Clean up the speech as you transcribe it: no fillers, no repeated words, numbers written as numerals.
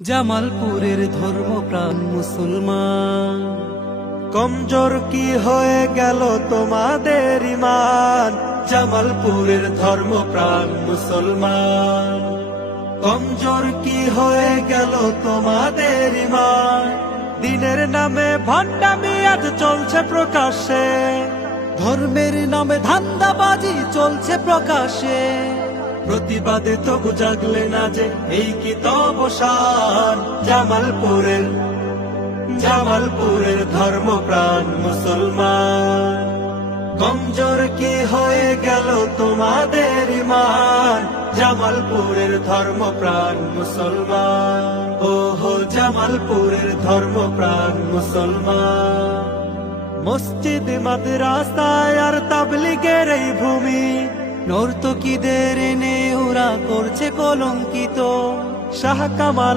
জামালপুরের ধর্মপ্রাণ মুসলমান, কমজোর কি হয়ে গেল তোমাদের ঈমান? জামালপুরের ধর্মপ্রাণ মুসলমান, কমজোর কি হয়ে গেল তোমাদের ঈমান? দিনের নামে ভণ্ডামি আজ চলছে প্রকাশ্যে, ধর্মের নামে ধান্দাবাজি চলছে প্রকাশে। প্রতিবাদে তবু জাগলে না যে এই কি তবসান? জামালপুরের ধর্মপ্রাণ মুসলমান, কমজোর কি হয়ে গেল তোমাদের ঈমান? জামালপুরের ধর্মপ্রাণ মুসলমান, ওহো জামালপুরের ধর্মপ্রাণ মুসলমান। মসজিদ মাদ্রাসায় আর তাবলীগের এই ভূমি, নর্তকীদের এনে ওরা করছে কলঙ্কিত। শাহ কামাল